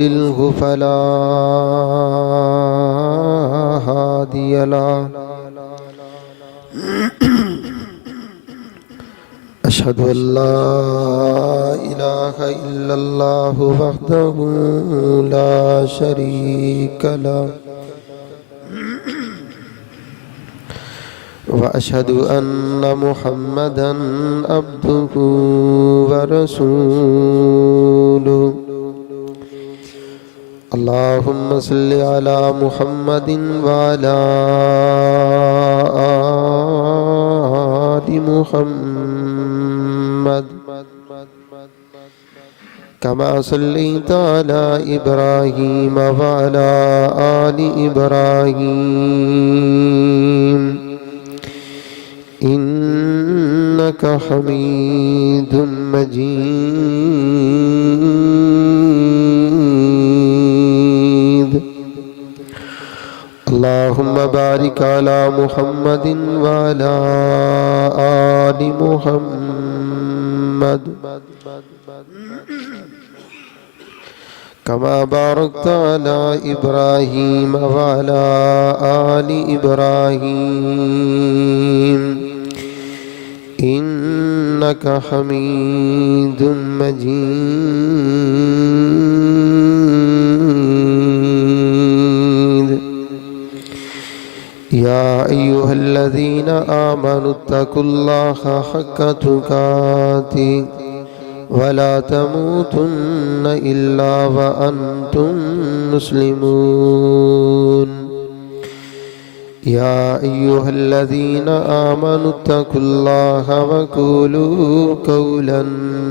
يضلله فلا هادي له أشهد أن لا إله إلا الله وحده لا شريك له وأشهد أن محمدًا عبده ورسوله اللهم صل على محمد وعلى آل محمد كما صليت على إبراهيم وعلى آل إبراهيم إنك حميد مجيد اللهم بارك على محمد وعلى آل محمد كما باركت على إبراهيم وعلى آل إبراهيم إنك حميد مجيد يا أيها الذين آمنوا اتقوا الله حق تقاته ولا تموتن إلا وأنتم مسلمون يا أيها الذين آمنوا اتقوا الله وقولوا قولا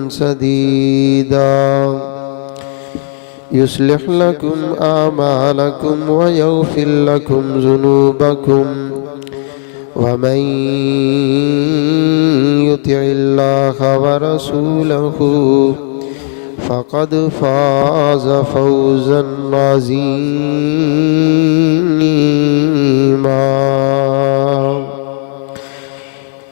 سديدا يصلح لكم أعمالكم ويغفر لكم ذنوبكم ومن يطع الله ورسوله فقد فاز فوزا عظيما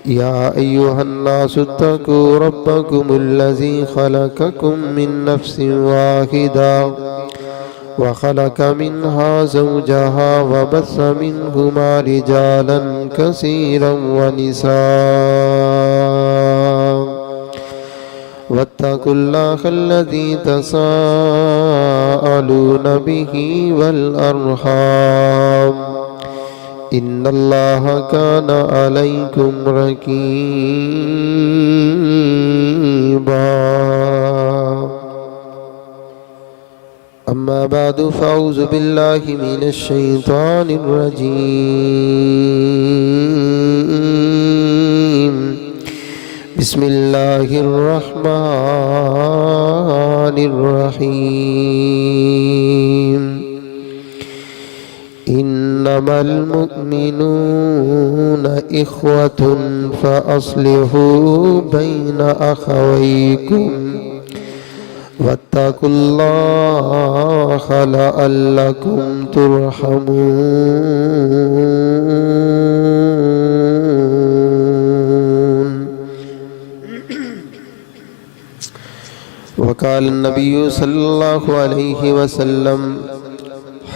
يا أيها الناس اتقوا ربكم الذي خلقكم من نفس واحدة وخلق منها زوجها وبث منهما رجالا كثيرا ونساء واتقوا الله الذي تساءلون به والأرحام إن الله كان عليكم رقيبا أما بعد فأعوذ بالله من الشيطان الرجيم بسم الله الرحمن الرحيم إنما المؤمنون إخوة فأصلحوا بين أخويكم واتقوا الله لعلكم ترحمون وقال النبي صلى الله عليه وسلم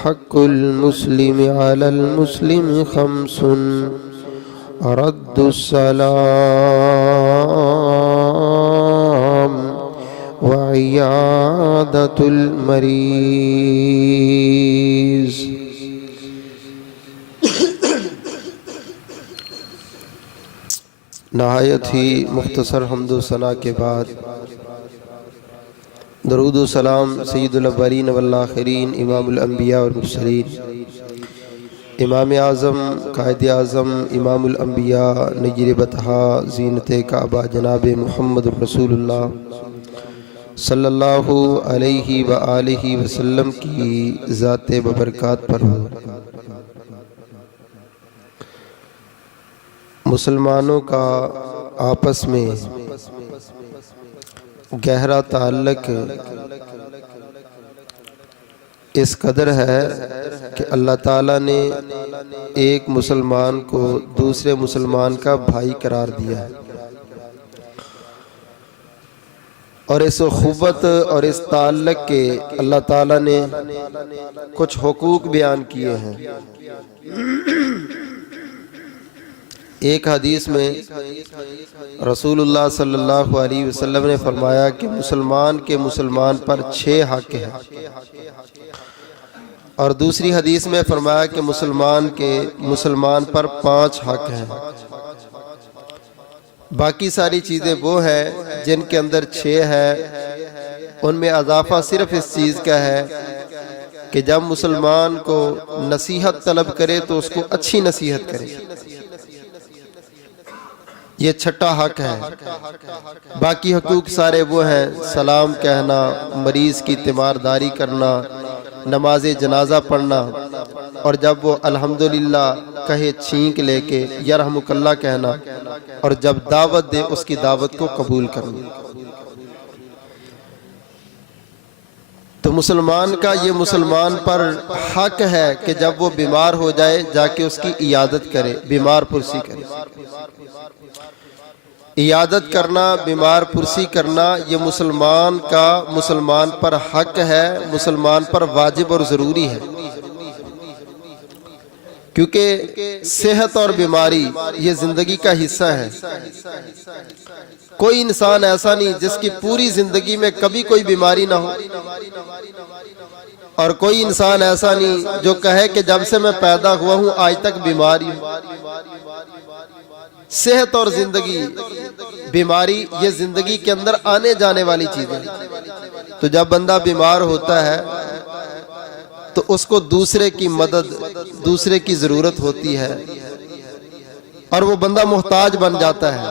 حق المسلم على المسلم خمس رد السلام وعيادة المريض نہایت ہی مختصر حمد و ثنا کے بعد درود و سلام سید الاولین والآخرین امام الانبیاء والمرسلین امام اعظم قائد اعظم امام الانبیاء نیر بطحا زینت کعبہ جناب محمد رسول اللہ صلی اللہ علیہ وآلہ وسلم کی ذات ببرکات پر ہو۔ مسلمانوں کا آپس میں گہرا تعلق اس قدر ہے کہ اللہ تعالیٰ نے ایک مسلمان کو دوسرے مسلمان کا بھائی قرار دیا ہے۔ اور اس اخوت اور اس تعلق کے اللہ تعالیٰ نے کچھ حقوق بیان کیے ہیں۔ ایک حدیث میں رسول اللہ صلی اللہ علیہ وسلم نے فرمایا کہ مسلمان کے مسلمان پر 6 حق ہیں، اور دوسری حدیث میں فرمایا کہ مسلمان کے مسلمان پر 5 حق ہیں۔ باقی ساری چیزیں وہ ہیں جن کے اندر 6 ہے، ان میں اضافہ صرف اس چیز کا ہے کہ جب مسلمان کو نصیحت طلب کرے تو اس کو اچھی نصیحت کرے، یہ 6 حق ہے۔ باقی حقوق سارے وہ ہیں، سلام کہنا، مریض کی تیمارداری کرنا، نماز جنازہ پڑھنا، اور جب وہ الحمدللہ کہے چھینک لے کے یرحمک اللہ کہنا، اور جب دعوت دے اس کی دعوت کو قبول کرنا۔ تو مسلمان کا یہ مسلمان پر حق ہے کہ جب وہ بیمار ہو جائے جا کے اس کی عیادت کرے، بیمار پرسی کرے۔ عیادت کرنا، بیمار پرسی کرنا، یہ مسلمان کا مسلمان پر حق ہے، مسلمان پر واجب اور ضروری ہے، کیونکہ صحت اور بیماری یہ زندگی کا حصہ ہے۔ کوئی انسان ایسا نہیں جس کی پوری زندگی میں کبھی کوئی بیماری نہ ہو، اور کوئی انسان ایسا نہیں جو کہے کہ جب سے میں پیدا ہوا ہوں آج تک بیماری ہوں۔ صحت اور زندگی، بیماری یہ زندگی کے اندر آنے جانے والی چیزیں، تو جب بندہ بیمار ہوتا ہے تو اس کو دوسرے کی مدد، دوسرے کی ضرورت ہوتی ہے، اور وہ بندہ محتاج بن جاتا ہے۔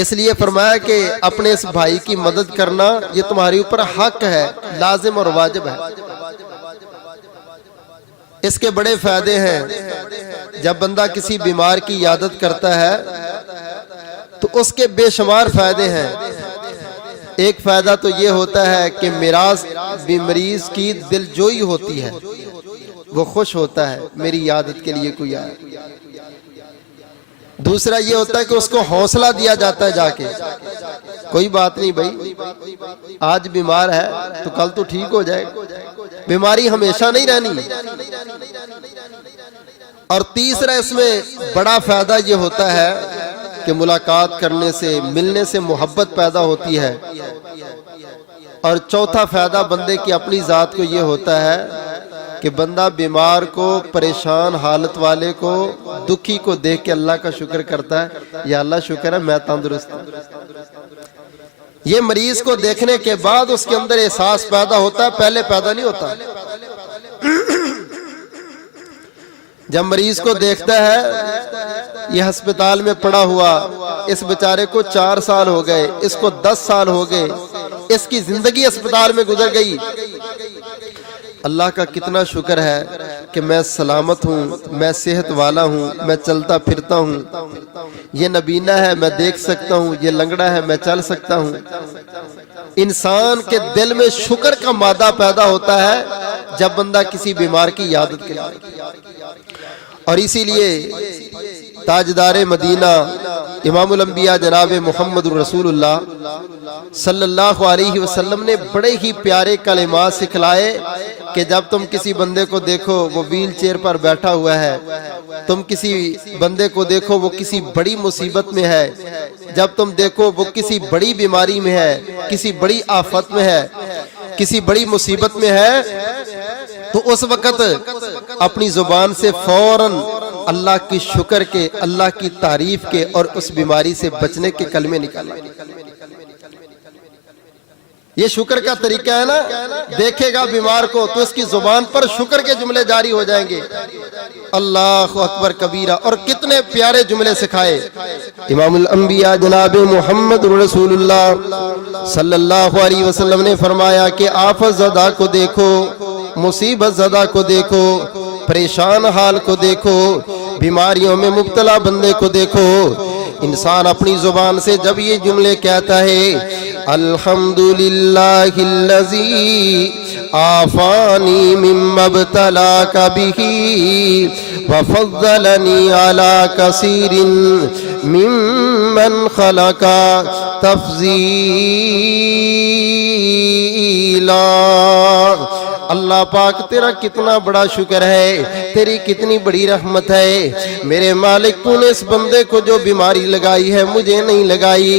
اس لیے فرمایا کہ اپنے اس بھائی کی مدد کرنا یہ تمہارے اوپر حق ہے، لازم اور واجب ہے۔ اس کے بڑے فائدے ہیں۔ جب بندہ کسی بیمار کی عیادت کرتا ہے تو اس کے بے شمار فائدے ہیں۔ ایک فائدہ تو یہ ہوتا ہے کہ مریض کی دلجوئی ہوتی ہے، وہ خوش ہوتا ہے میری عیادت کے لیے کوئی آیا۔ دوسرا یہ ہوتا ہے کہ اس کو حوصلہ دیا جاتا ہے جا کے، کوئی بات نہیں بھائی، آج بیمار ہے تو کل تو ٹھیک ہو جائے گا، بیماری ہمیشہ نہیں رہنی۔ اور تیسرا اس میں بڑا فائدہ یہ ہوتا ہے کہ ملاقات کرنے سے، ملنے سے محبت پیدا ہوتی ہے۔ اور چوتھا فائدہ بندے کی اپنی ذات کو یہ ہوتا ہے کہ بندہ بیمار کو، پریشان حالت والے کو، دکھی کو دیکھ کے اللہ کا شکر کرتا ہے، یا اللہ شکر ہے میں تندرست ہوں۔ یہ مریض کو دیکھنے کے بعد اس کے اندر احساس پیدا ہوتا ہے، پہلے پیدا نہیں ہوتا۔ جب مریض کو دیکھتا ہے یہ ہسپتال میں پڑا ہوا، اس بیچارے کو 4 سال ہو گئے، اس کو 10 سال ہو گئے، اس کی زندگی ہسپتال میں گزر گئی، اللہ کا کتنا شکر ہے کہ میں سلامت ہوں، میں صحت والا ہوں، میں چلتا پھرتا ہوں، یہ نبینا ہے میں دیکھ سکتا ہوں، یہ لنگڑا ہے میں چل سکتا ہوں۔ انسان کے دل میں شکر کا مادہ پیدا ہوتا ہے جب بندہ کسی بیمار کی عیادت کرے۔ اور اسی لیے تاجدار مدینہ امام الانبیاء جناب محمد رسول اللہ صلی اللہ علیہ وسلم نے بڑے ہی پیارے کلمات سکھلائے کہ جب تم کسی بندے کو دیکھو وہ ویل چیئر پر بیٹھا ہوا ہے، تم کسی بندے کو دیکھو وہ کسی بڑی مصیبت میں ہے، جب تم دیکھو وہ کسی بڑی بیماری میں ہے، کسی بڑی آفت میں ہے، کسی بڑی مصیبت میں ہے، تو اس وقت اپنی زبان سے فوراً اللہ کی شکر کے، اللہ کی تعریف کے اور اس بیماری سے بچنے کے کلمے نکالیں۔ یہ شکر کا طریقہ ہے نا، دیکھے گا بیمار کو تو اس کی زبان پر شکر کے جملے جاری ہو جائیں گے، اللہ اکبر کبیرہ، اور کتنے پیارے جملے سکھائے امام الانبیاء جناب محمد رسول اللہ صلی اللہ علیہ وسلم نے فرمایا کہ آفت زدہ کو دیکھو، مصیبت زدہ کو دیکھو، پریشان حال کو دیکھو، بیماریوں میں مبتلا بندے کو دیکھو، انسان اپنی زبان سے جب یہ جملے کہتا ہے الحمدللہ الذی آفانی مما ابتلاک بہ وفضلنی علی کثیر ممن ممن خلق تفضیلا۔ اللہ پاک تیرا کتنا بڑا شکر ہے، تیری کتنی بڑی رحمت ہے میرے مالک، تو نے اس بندے کو جو بیماری لگائی ہے مجھے نہیں لگائی،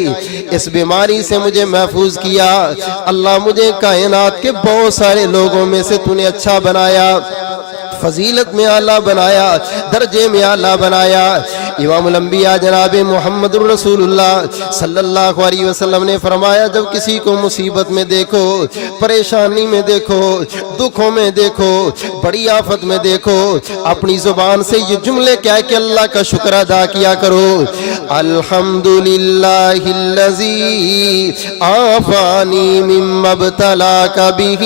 اس بیماری سے مجھے محفوظ کیا۔ اللہ مجھے کائنات کے بہت سارے لوگوں میں سے تو نے اچھا بنایا، فضیلت میں اعلیٰ بنایا، درجے میں اعلیٰ بنایا۔ امام الانبیاء جناب محمد الرسول اللہ صلی اللہ علیہ وسلم نے فرمایا، جب کسی کو مصیبت میں دیکھو، پریشانی میں دیکھو، دکھوں میں دیکھو، بڑی آفت میں دیکھو، اپنی زبان سے یہ جملے کہہ کے اللہ کا شکر ادا کیا کرو، الحمدللہ الذی عافانی مما ابتلاک بہ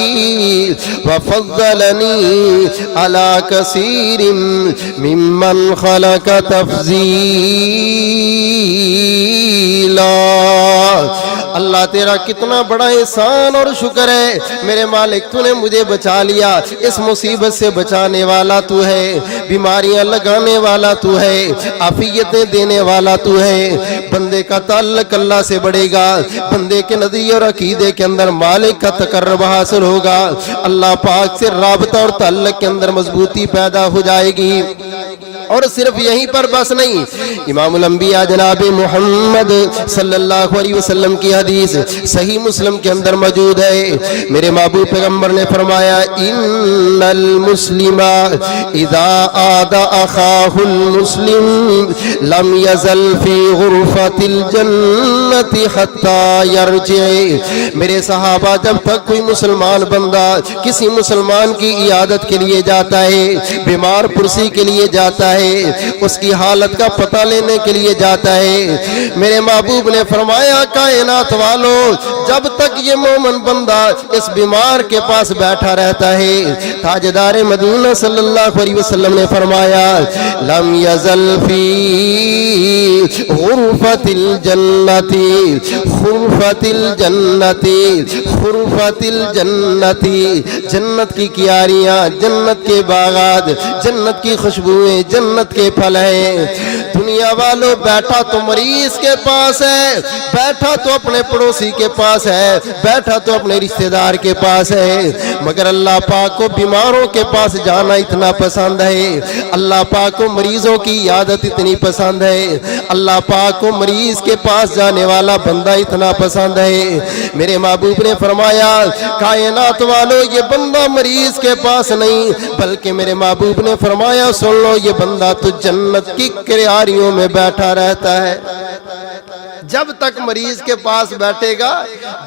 وفضلنی علی کثیر ممن خلق تفضیلا۔ اللہ تیرا کتنا بڑا احسان اور شکر ہے میرے مالک، تو نے مجھے بچا لیا، اس مصیبت سے بچانے والا تو ہے، بیماریاں لگانے والا تو ہے، عافیتیں دینے والا تو ہے۔ بندے کا تعلق اللہ سے بڑھے گا، بندے کے نظریے اور عقیدے کے اندر مالک کا تقرب حاصل ہوگا، اللہ پاک سے رابطہ اور تعلق کے اندر مضبوطی پیدا ہو جائے گی۔ اور صرف یہیں پر بس نہیں، امام الانبیاء جناب محمد صلی اللہ علیہ وسلم کی حدیث صحیح مسلم کے اندر موجود ہے، میرے محبوب پیغمبر نے فرمایا، ان المسلم اذا عاد اخاہ المسلم لم یزل فی غرفۃ الجنۃ حتی یرجع۔ میرے صحابہ، جب تک کوئی مسلمان بندہ کسی مسلمان کی عیادت کے لیے جاتا ہے، بیمار پرسی کے لیے جاتا ہے، اس کی حالت کا پتہ لینے کے لیے جاتا ہے، میرے محبوب نے فرمایا، کائنات والو، جب تک یہ مومن بندہ اس بیمار کے پاس بیٹھا رہتا ہے، تاجدار مدینہ صلی اللہ علیہ وسلم نے فرمایا، لم یزل فی غرفۃ الجنۃ، غرفۃ الجنۃ، غرفۃ الجنۃ، جنت کی کیاریاں، جنت کے باغات، جنت کی خوشبوئیں، جنت کے پھل ہیں۔ دنیا والوں، بیٹھا تو مریض کے پاس ہے، بیٹھا تو اپنے پڑوسی کے پاس ہے، بیٹھا تو اپنے رشتہ دار کے پاس ہے، مگر اللہ پاک کو بیماروں کے پاس جانا اتنا پسند ہے، اللہ پاک کو مریضوں کی عیادت اتنی پسند ہے، اللہ پاک کو مریض کے پاس جانے والا بندہ اتنا پسند ہے۔ میرے محبوب نے فرمایا، کائنات والوں، یہ بندہ مریض کے پاس نہیں، بلکہ میرے محبوب نے فرمایا، سن لو، یہ بندہ تو جنت کی کیاریوں میں بیٹھا رہتا ہے۔ جب تک مریض کے پاس بیٹھے گا،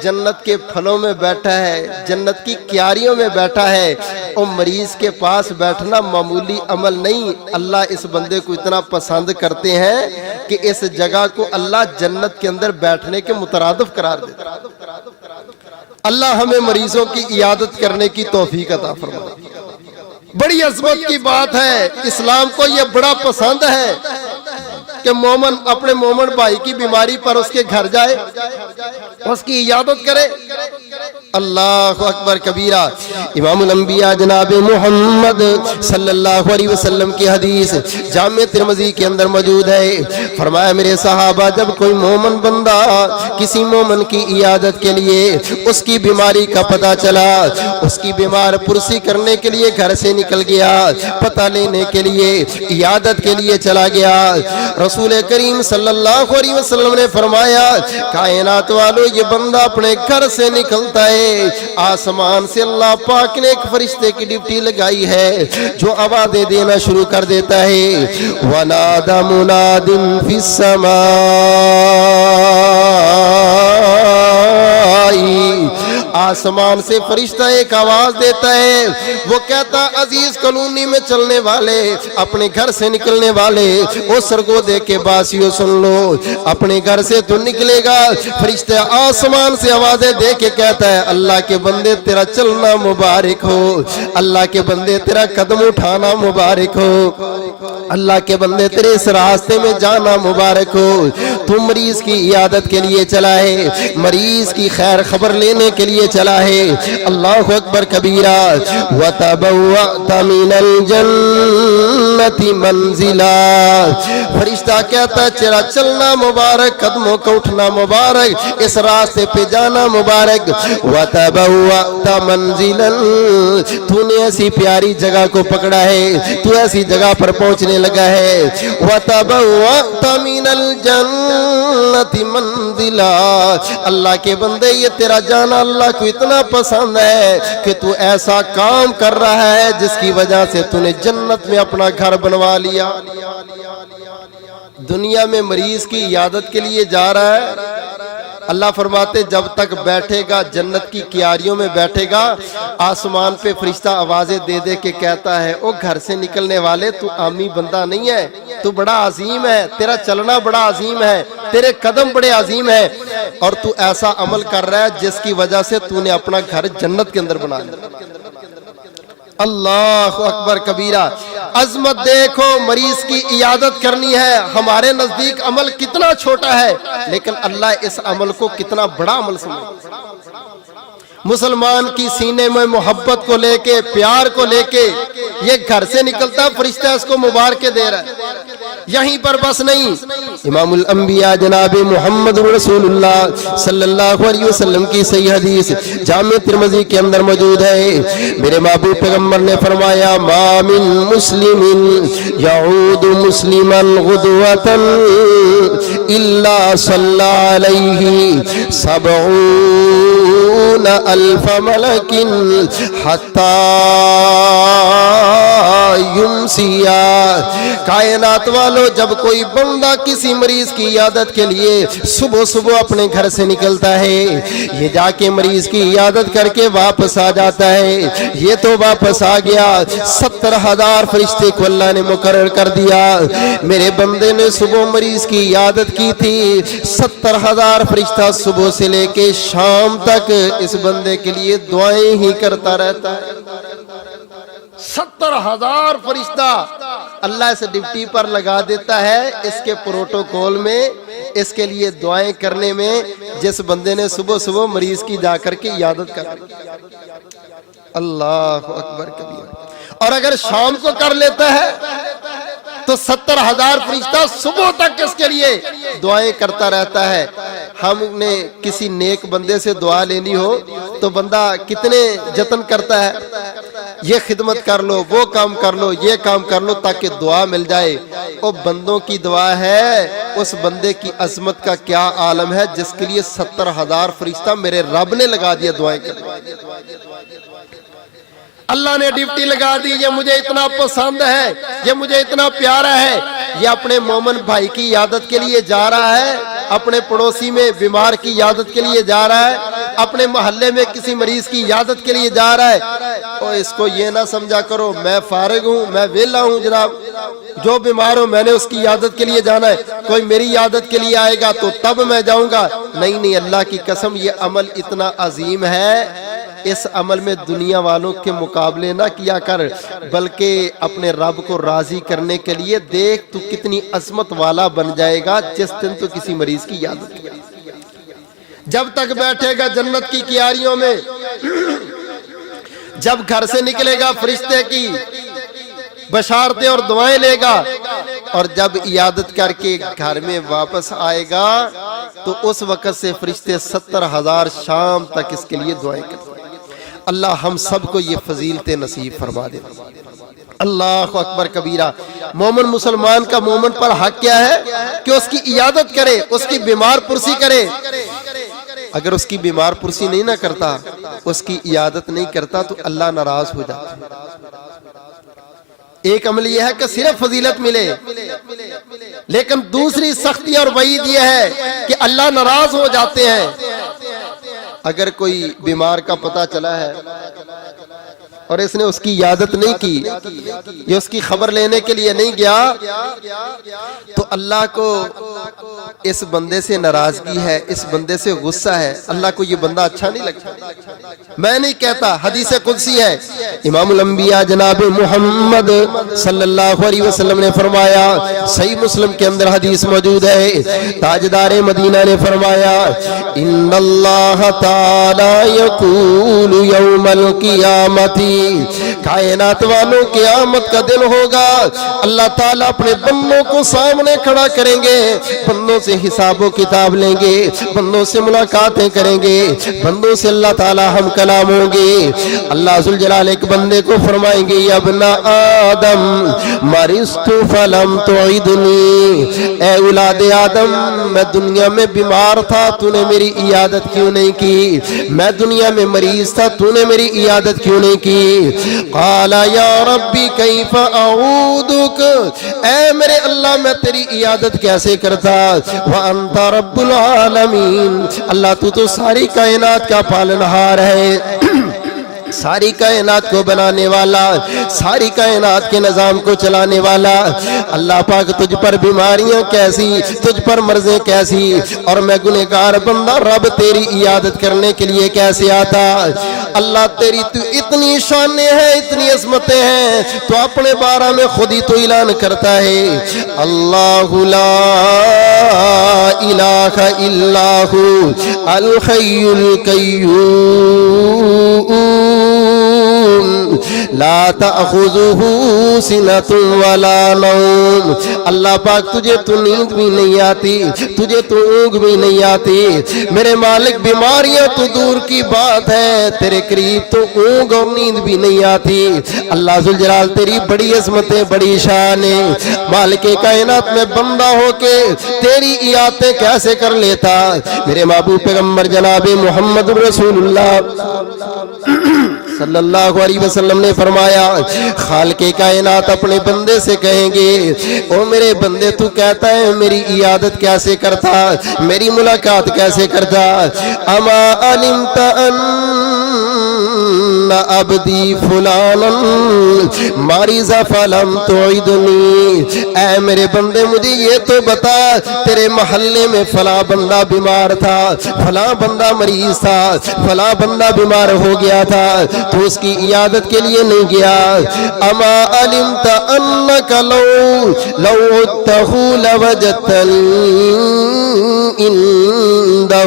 جنت کے پھلوں میں بیٹھا ہے، جنت کی کیاریوں میں بیٹھا ہے۔ اور مریض کے پاس بیٹھنا معمولی عمل نہیں، اللہ اس بندے کو اتنا پسند کرتے ہیں کہ اس جگہ کو اللہ جنت کے اندر بیٹھنے کے مترادف قرار دیتا ہے۔ اللہ ہمیں مریضوں کی عیادت کرنے کی توفیق عطا فرمائے۔ بڑی عظمت کی بات ہے، اسلام کو یہ بڑا پسند ہے کہ مومن اپنے مومن بھائی کی بیماری پر اس کے گھر جائے، اس کی عیادت کرے۔ اللہ اکبر کبیرہ۔ امام الانبیاء جناب محمد صلی اللہ علیہ وسلم کی حدیث جامع ترمذی کے اندر موجود ہے، فرمایا، میرے صحابہ، جب کوئی مومن بندہ کسی مومن کی عیادت کے لیے اس کی بیماری کا پتہ چلا، اس کی بیمار پرسی کرنے کے لیے گھر سے نکل گیا، پتہ لینے کے لیے، عیادت کے لیے چلا گیا، رسول کریم صلی اللہ علیہ وسلم نے فرمایا، کائنات والو، یہ بندہ اپنے گھر سے نکلتا ہے، آسمان سے اللہ پاک نے ایک فرشتے کی ڈیوٹی لگائی ہے جو آوازیں دینا شروع کر دیتا ہے، وَنَادَ مُنَادٍ فِي السَّمَاءِ، آسمان سے فرشتہ ایک آواز دیتا ہے، وہ کہتا، عزیز کالونی میں چلنے والے، اپنے گھر سے نکلنے والے، او سرگودے کے باسیوں سن لو، اپنے گھر سے تو نکلے گا، فرشتہ آسمان سے آوازیں دے کے کہتا ہے، اللہ کے بندے تیرا چلنا مبارک ہو، اللہ کے بندے تیرا قدم اٹھانا مبارک ہو، اللہ کے بندے تیرے اس راستے میں جانا مبارک ہو، تو مریض کی عیادت کے لیے چلا ہے، مریض کی خیر خبر لینے کے لیے چلا چلا ہے. اللہ اکبر کبیرہ. وَتَبَوَّأْتَ مِنَ الْجَنَّةِ مَنْزِلًا. فرشتہ کہتا ہے تیرا چلنا مبارک, قدموں کا اٹھنا مبارک, اس راستے پہ جانا مبارک. وَتَبَوَّأْتَ مَنْزِلًا. تو نے ایسی پیاری جگہ کو پکڑا ہے, تو ایسی جگہ پر پہنچنے لگا ہے. وَتَبَوَّأْتَ مِنَ الْجَنَّةِ مَنْزِلًا. اللہ کے بندے یہ تیرا جانا اللہ کو اتنا پسند ہے کہ تو ایسا کام کر رہا ہے جس کی وجہ سے تو نے جنت میں اپنا گھر بنوا لیا. دنیا میں مریض کی عیادت کے لیے جا رہا ہے, اللہ فرماتے جب تک بیٹھے گا جنت کی کیاریوں میں بیٹھے گا, آسمان پہ فرشتہ آوازیں دے دے کے کہتا ہے او گھر سے نکلنے والے تو عامی بندہ نہیں ہے, تو بڑا عظیم ہے, تیرا چلنا بڑا عظیم ہے, تیرے قدم بڑے عظیم ہیں, اور تو ایسا عمل کر رہا ہے جس کی وجہ سے تو نے اپنا گھر جنت کے اندر بنا لیا. اللہ اکبر کبیرہ. عظمت دیکھو, مریض کی عیادت کرنی ہے. ہمارے نزدیک عمل کتنا چھوٹا ہے, لیکن اللہ اس عمل کو کتنا بڑا عمل سمجھتا ہے. مسلمان کی سینے میں محبت کو لے کے, پیار کو لے کے یہ گھر سے نکلتا, فرشتہ اس کو مبارکیں دے رہا ہے. یہیں پر بس نہیں, امام الانبیاء جناب محمد رسول اللہ صلی اللہ علیہ وسلم کی صحیح حدیث جامع ترمذی کے اندر موجود ہے. میرے محبوب پیغمبر نے فرمایا ما من مسلم یعود مسلما غدوة الا صلی علیہ 70,000 ملک حتی یمسیا. کائنات والو, جب کوئی بندہ کسی مریض کی عیادت کے لیے صبح صبح اپنے گھر سے نکلتا ہے, یہ جا کے مریض کی عیادت کر کے واپس آ جاتا ہے, یہ تو واپس آ گیا, 70,000 فرشتے کو اللہ نے مقرر کر دیا. میرے بندے نے صبح مریض کی عیادت کی تھی, 70,000 فرشتہ صبح سے لے کے شام تک اس بندے کے لیے دعائیں ہی کرتا رہتا ہے. 70,000 فرشتہ اللہ سے ڈیوٹی پر لگا دیتا ہے اس کے پروٹوکول میں, اس کے لیے دعائیں کرنے میں, جس بندے نے صبح صبح مریض کی جا کر کے عیادت کر. اللہ اکبر کبیر. اور اگر شام کو کر لیتا ہے تو 70,000 فرشتہ صبح تک اس کے لیے دعائیں کرتا رہتا ہے. ہم نے کسی نیک بندے سے دعا لینی ہو تو بندہ کتنے جتن کرتا ہے, یہ خدمت کر لو, وہ کام کر لو, یہ کام کر لو تاکہ دعا مل جائے. وہ بندوں کی دعا ہے, اس بندے کی عظمت کا کیا عالم ہے جس کے لیے 70,000 فرشتہ میرے رب نے لگا دیا دعائیں کرنے. اللہ نے ڈیوٹی لگا دی, یہ مجھے اتنا پسند ہے, یہ مجھے اتنا پیارا ہے, یہ اپنے مومن بھائی کی عیادت کے لیے جا رہا ہے, اپنے پڑوسی میں بیمار کی عیادت کے لیے جا رہا ہے, اپنے محلے میں کسی مریض کی عیادت کے لیے جا رہا ہے. اور اس کو یہ نہ سمجھا کرو میں فارغ ہوں, میں ویلا ہوں, جناب جو بیمار ہوں میں نے اس کی عیادت کے لیے جانا ہے, کوئی میری عیادت کے لیے آئے گا تو تب میں جاؤں گا. نہیں, اللہ کی قسم یہ عمل اتنا عظیم ہے, اس عمل میں دنیا والوں کے مقابلے نہ کیا کر, بلکہ اپنے رب کو راضی کرنے کے لیے دیکھ تو کتنی عظمت والا بن جائے گا جس دن تو کسی مریض کی عیادت کی. جب تک بیٹھے گا جنت کی کیاریوں میں, جب گھر سے نکلے گا فرشتے کی بشارتیں اور دعائیں لے گا, اور جب عیادت کر کے گھر میں واپس آئے گا تو اس وقت سے فرشتے 70,000 شام تک اس کے لیے دعائیں کرتے. اللہ ہم سب کو یہ فضیلت نصیب فرما دے. اللہ اکبر کبیرہ. مومن مسلمان کا مومن پر حق کیا ہے کہ اس کی عیادت کرے, اس کی بیمار پرسی کرے. اگر اس کی بیمار پرسی نہیں نہ کرتا, اس کی عیادت نہیں کرتا تو اللہ ناراض ہو جاتا ہے. ایک عمل یہ ہے کہ صرف فضیلت ملے, لیکن دوسری سختی اور وعید یہ ہے کہ اللہ ناراض ہو جاتے ہیں. اگر کوئی بیمار کا پتہ چلا ہے اور اس نے اس کی عیادت نہیں کی, یہ اس کی خبر لینے کے لیے نہیں گیا, تو اللہ کو اس بندے سے ناراضگی ہے, اس بندے سے غصہ ہے, اللہ کو یہ بندہ اچھا نہیں لگتا. میں نہیں کہتا, حدیث قدسی ہے, امام الانبیاء جناب محمد صلی اللہ علیہ وسلم نے فرمایا, صحیح مسلم کے اندر حدیث موجود ہے, تاجدار مدینہ نے فرمایا ان اللہ تعالی یقول یوم القیامت، کائنات والوں قیامت کا دن ہوگا، اللہ تعالیٰ اپنے بندوں کو سامنے کھڑا کریں گے، بندوں سے حساب و کتاب لیں گے، بندوں سے ملاقاتیں کریں گے، بندوں سے اللہ تعالیٰ ہم کلام ہوں گے۔ اللہ ذوالجلال ایک بندے کو فرمائیں گے یا ابن آدم مرضت فلم تعدنی، اے اولاد آدم میں دنیا میں بیمار تھا تو نے میری عیادت کیوں نہیں کی، میں دنیا میں مریض تھا تو نے میری عیادت کیوں نہیں کی۔ قال یا ربی کیف اعودک، اے میرے اللہ میں تیری عیادت کیسے کرتا، وانت رب العالمین، اللہ تو ساری کائنات کا پالنہار ہے، ساری کائنات کو بنانے والا، ساری کائنات کے نظام کو چلانے والا۔ اللہ پاک تجھ پر بیماریاں کیسی، تجھ پر مرضیں کیسی، اور میں گنہگار بندہ رب تیری عیادت کرنے کے لیے کیسے آتا۔ اللہ تیری تو اتنی شانیں ہیں، اتنی عظمتیں ہیں، تو اپنے بارے میں خود ہی تو اعلان کرتا ہے، اللہ لا الہ الا ہو الحی القیوم لا تأخذہ سنۃ ولا نوم، اللہ پاک تجھے تو نیند بھی نہیں آتی، تجھے تو اونگ بھی نہیں آتی، میرے مالک بیماریاں تو دور کی بات ہے، تیرے قریب تو اونگ اور نیند بھی نہیں آتی۔ اللہ ذوالجلال تیری بڑی عظمتیں، بڑی شانیں، مالک کائنات میں بندہ ہو کے تیری عیادتیں کیسے کر لیتا۔ میرے محبوب پیغمبر جناب محمد رسول اللہ صلی اللہ علیہ وسلم نے فرمایا، خالق کائنات اپنے بندے سے کہیں گے، او میرے بندے تو کہتا ہے میری عیادت کیسے کرتا، میری ملاقات کیسے کرتا، اما علمت ان عبدی فلانا مریض فلم تعدنی، اے میرے بندے مجھے یہ تو بتا تیرے محلے میں فلاں بندہ بیمار تھا، فلاں بندہ مریض تھا، فلاں بندہ بیمار ہو گیا تھا، تو اس کی عیادت کے لیے نہیں گیا۔ اما علمت انک لو عدتہ لوجدتنی عندہ،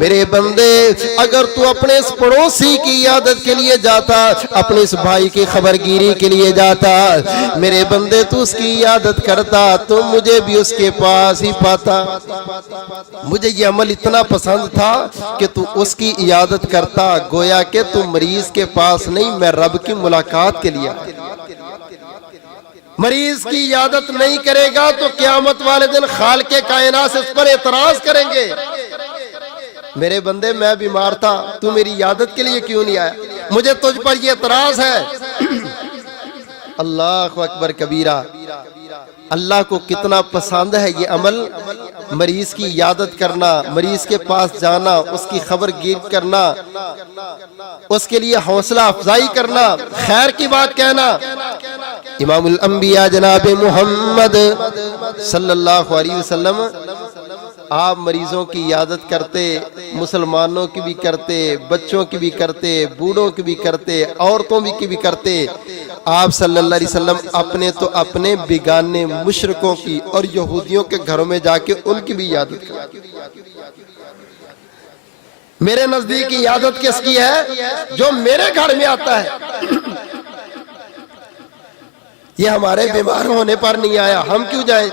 میرے بندے اگر تو اپنے اس پڑوسی کی عیادت کے لیے جاتا، اپنے اس بھائی کی خبرگیری کے لیے جاتا، میرے بندے تو اس کی عیادت کرتا تو مجھے بھی اس کے پاس ہی پاتا۔ مجھے یہ عمل اتنا پسند تھا کہ تو اس کی عیادت کرتا، گویا کہ تو مریض کے پاس نہیں، میں رب کی ملاقات کے لیے۔ مریض کی عیادت نہیں کرے گا تو قیامت والے دن خالق کائنات اس پر اعتراض کریں گے، میرے بندے میں بیمار تھا تو میری عیادت کے لیے کیوں نہیں آیا، مجھے تجھ پر یہ اعتراض ہے۔ اللہ اکبر کبیرہ، اللہ کو کتنا پسند ہے یہ عمل، مریض کی عیادت کرنا، مریض کے پاس جانا، اس کی خبر گیر کرنا، اس کے لیے حوصلہ افزائی کرنا، خیر کی بات کہنا۔ امام الانبیاء جناب محمد صلی اللہ علیہ وسلم آپ مریضوں کی عیادت کرتے، مسلمانوں کی بھی کرتے، بچوں کی بھی کرتے، بوڑھوں کی بھی کرتے، عورتوں کی بھی کرتے۔ آپ صلی اللہ علیہ وسلم اپنے تو اپنے بیگانے مشرکوں کی اور یہودیوں کے گھروں میں جا کے ان کی بھی عیادت کرتے۔ میرے نزدیک عیادت کس کی ہے؟ جو میرے گھر میں آتا ہے۔ یہ ہمارے بیمار ہونے پر نہیں آیا، ہم کیوں جائیں؟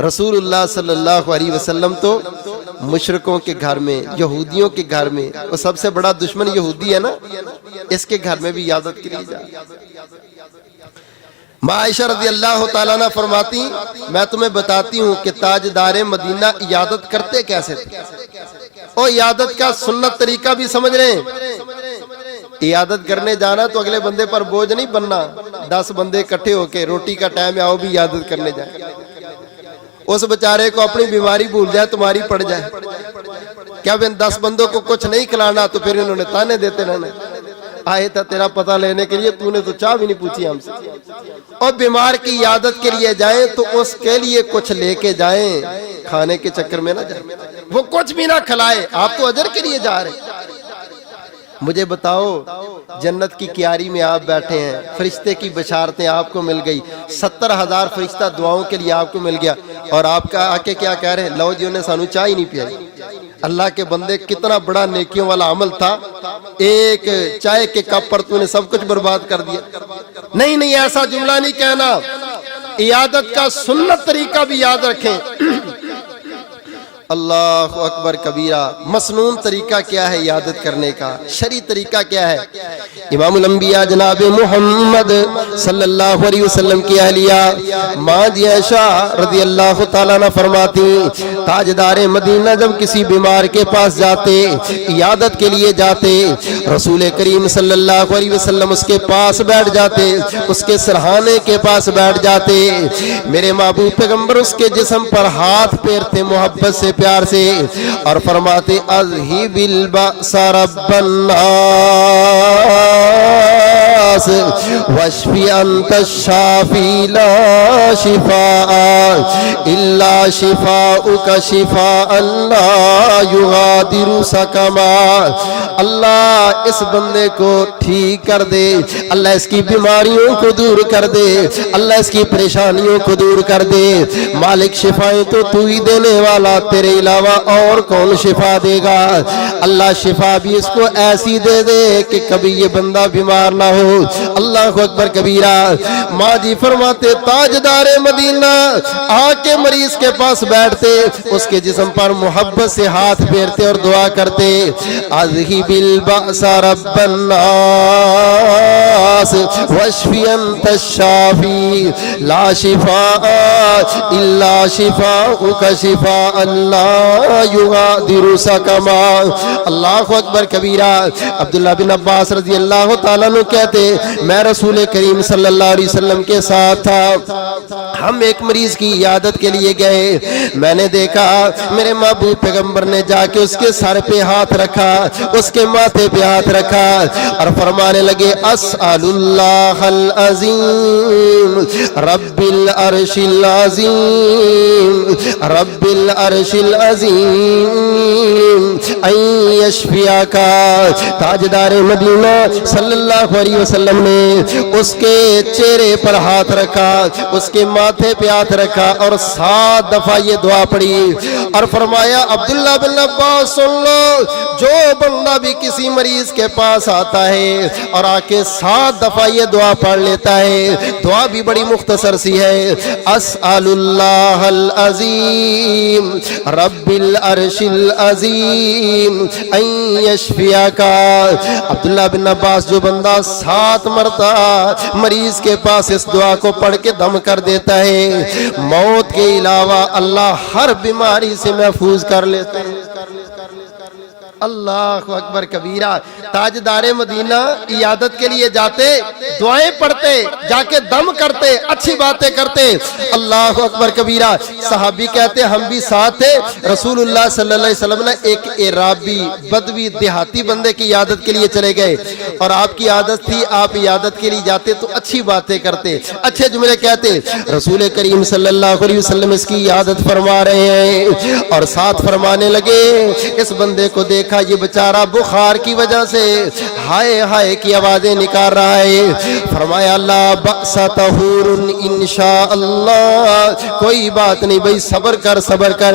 رسول اللہ صلی اللہ علیہ وسلم تو مشرکوں کے گھر میں، یہودیوں کے گھر میں، وہ سب سے بڑا دشمن یہودی ہے نا، اس کے گھر میں بھی عیادت کے لیے جائے۔ ماں عائشہ رضی اللہ تعالیٰ عنہ فرماتی، میں تمہیں بتاتی ہوں کہ تاجدار مدینہ عیادت کرتے کیسے تھے، اور عیادت کا سنت طریقہ بھی سمجھ رہے ہیں۔ عیادت کرنے جانا تو اگلے بندے پر بوجھ نہیں بننا، 10 بندے اکٹھے ہو کے روٹی کا ٹائم آؤ بھی عیادت کرنے جائیں، اس بیچارے کو اپنی بیماری بھول جائے، تمہاری پڑ جائے، کیا ان 10 بندوں کو کچھ نہیں کھلانا؟ تو پھر انہوں نے تانے دیتے رہنے، آئے تھا تیرا پتہ لینے کے لیے، تو نے تو چاہ بھی نہیں پوچھی ہم سے۔ اور بیمار کی عیادت کے لیے جائیں تو اس کے لیے کچھ لے کے جائیں، کھانے کے چکر میں نہ جائیں، وہ کچھ بھی نہ کھلائے، آپ تو اجر کے لیے جا رہے ہیں۔ مجھے بتاؤ، جنت کی کیاری میں آپ بیٹھے ہیں، فرشتے کی بشارتیں آپ کو مل گئی، 70,000 فرشتہ دعاؤں کے لیے آپ کو مل گیا، اور آپ کا آ کے کیا کہہ رہے ہیں؟ لو جی انہیں سانو چائے نہیں پیا۔ اللہ کے بندے کتنا بڑا نیکیوں والا عمل تھا، ایک چائے کے کپ پر تو نے سب کچھ برباد کر دیا۔ نہیں ایسا جملہ نہیں کہنا، عیادت کا سنت طریقہ بھی یاد رکھیں۔ اللہ اکبر کبیرہ۔ مسنون طریقہ کیا ہے عیادت کرنے کا؟ شرعی طریقہ کیا ہے؟ امام الانبیاء جناب محمد صلی اللہ علیہ وسلم کی اہلیہ ماں جی عائشہ رضی اللہ تعالیٰ عنہ فرماتی، تاجدار مدینہ جب کسی بیمار کے پاس جاتے، عیادت کے لیے جاتے، رسول کریم صلی اللہ علیہ وسلم اس کے پاس بیٹھ جاتے، اس کے سرہانے کے پاس بیٹھ جاتے، میرے محبوب پیغمبر اس کے جسم پر ہاتھ پھیرتے محبت سے، پیار سے، اور فرماتے اذہب البأس رب الناس واشفی انت الشافی لا شفاء الا شفاءک شفاء لا یغادر سقما۔ اللہ اس بندے کو ٹھیک کر دے، اللہ اس کی بیماریوں کو دور کر دے، اللہ اس کی پریشانیوں کو دور کر دے۔ مالک شفائیں تو تو ہی دینے والا، تیرے علاوہ اور کون شفا دے گا؟ اللہ شفا بھی اس کو ایسی دے دے کہ کبھی یہ بندہ بیمار نہ ہو۔ اللہ اکبر کبیرہ۔ ماں جی فرماتے تاجدار مدینہ آ کے مریض کے پاس بیٹھتے، اس کے جسم پر محبت سے ہاتھ پھیرتے اور دعا کرتے، اذہب البأس رب الناس واشفی انت الشافی لا شفاء الا شفاءک شفاء لا یغادر سقما۔ اللہ اکبر کبیرہ۔ عبداللہ بن عباس رضی اللہ تعالیٰ عنہ کہتے، میں رسول کریم صلی اللہ علیہ وسلم کے ساتھ تھا، ہم ایک مریض کی عیادت کے لیے گئے، میں نے دیکھا میرے محبوب پیغمبر نے جا کے اس کے سر پہ ہاتھ رکھا، اس کے ماتھے پہ ہاتھ رکھا اور فرمانے لگے اسأل اللہ العظیم رب العرش العظیم رب العرش العظیم ان یشفیک۔ تاجدار مدینہ صلی اللہ علیہ وسلم نے اس کے چہرے پر ہاتھ رکھا، اس کے ماتھے پہ ہاتھ رکھا اور 7 دفعہ یہ دعا پڑھی اور فرمایا عبداللہ بن عباس سن لو، جو بندہ بھی کسی مریض کے پاس آتا ہے اور آ کے 7 دفعہ یہ دعا پڑھ لیتا ہے، دعا بھی بڑی مختصر سی ہے، اسأل اللہ العظیم رب العرش العظیم ان یشفیک۔ عبداللہ بن عباس جو بندہ 7 مرتبہ مریض کے پاس اس دعا کو پڑھ کے دم کر دیتا ہے، موت کے علاوہ اللہ ہر بیماری سے محفوظ کر لیتے ہیں۔ اللہ اکبر کبیرہ۔ تاجدار مدینہ عیادت کے لیے جاتے، دعائیں پڑھتے، جا کے دم کرتے، اچھی باتیں کرتے۔ اللہ اکبر کبیرہ۔ صحابی کہتے ہم بھی ساتھ تھے، رسول اللہ صلی اللہ علیہ وسلم نے ایک عرابی بدوی دیہاتی بندے کی عیادت کے لیے چلے گئے اور آپ کی عادت تھی آپ عیادت کے لیے جاتے تو اچھی باتیں کرتے، اچھے جملے کہتے۔ رسول کریم صلی اللہ علیہ وسلم اس کی عیادت فرما رہے ہیں اور ساتھ فرمانے لگے، اس بندے کو دیکھ یہ بچارہ بخار کی وجہ سے ہائے ہائے کی آوازیں نکال رہا ہے۔ فرمایا لا بأس طہور انشاءاللہ، کوئی بات نہیں بھائی، صبر کر صبر کر،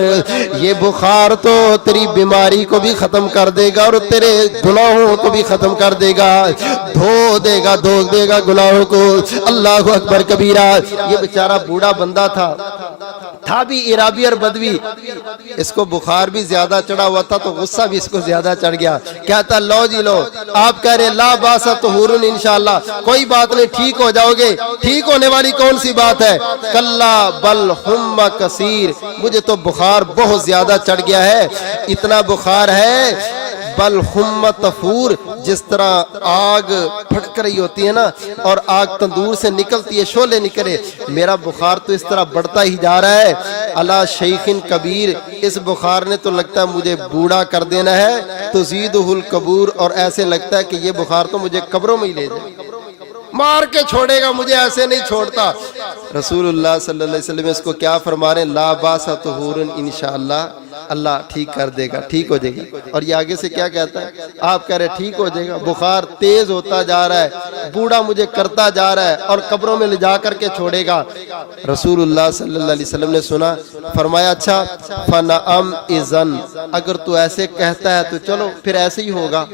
یہ بخار تو تیری بیماری کو بھی ختم کر دے گا اور تیرے گناہوں کو بھی ختم کر دے گا، دھو دے گا گناہوں کو۔ اللہ اکبر کبیرہ۔ یہ بچارہ بوڑھا بندہ تھا بھی عرابی اور بدوی، اس کو بخار بھی زیادہ چڑھا ہوا تھا تو غصہ بھی اس کو زیادہ چڑھ گیا۔ کہتا لو جی لو، آپ کہہ رہے لا باس طہور انشاءاللہ، کوئی بات نہیں ٹھیک ہو جاؤ گے، ٹھیک ہونے والی کون سی بات ہے؟ کلا بل ہم کثیر، مجھے تو بخار بہت زیادہ چڑھ گیا ہے، اتنا بخار ہے بل ہم تفور، جس طرح آگ پھٹک رہی ہوتی ہے نا اور آگ تندور سے نکلتی ہے، شعلے نکلے، میرا بخار تو اس طرح بڑھتا ہی جا رہا ہے۔ اللہ شیخن کبیر، اس بخار نے تو لگتا ہے مجھے بوڑھا کر دینا ہے، تو زیدہ القبور، اور ایسے لگتا ہے کہ یہ بخار تو مجھے قبروں میں ہی لے جائے، مار کے چھوڑے گا، مجھے ایسے نہیں چھوڑتا۔ رسول اللہ صلی اللہ علیہ وسلم اس کو کیا فرما رہے ہیں؟ لا باس طہور انشاءاللہ، اللہ ٹھیک کر دے گا، ٹھیک ہو جائے گی. اور یہ آگے سے کیا کہتا ہے؟ آپ کہہ رہے ٹھیک ہو جائے گا، بخار تیز ہوتا جا رہا ہے، بوڑھا مجھے کرتا جا رہا ہے اور قبروں میں لے جا کر کے چھوڑے گا. رسول اللہ صلی اللہ علیہ وسلم نے سنا، فرمایا اچھا فَنَعَمْ اِذَنْ، اگر تو ایسے کہتا ہے تو چلو پھر ایسے ہی ہوگا.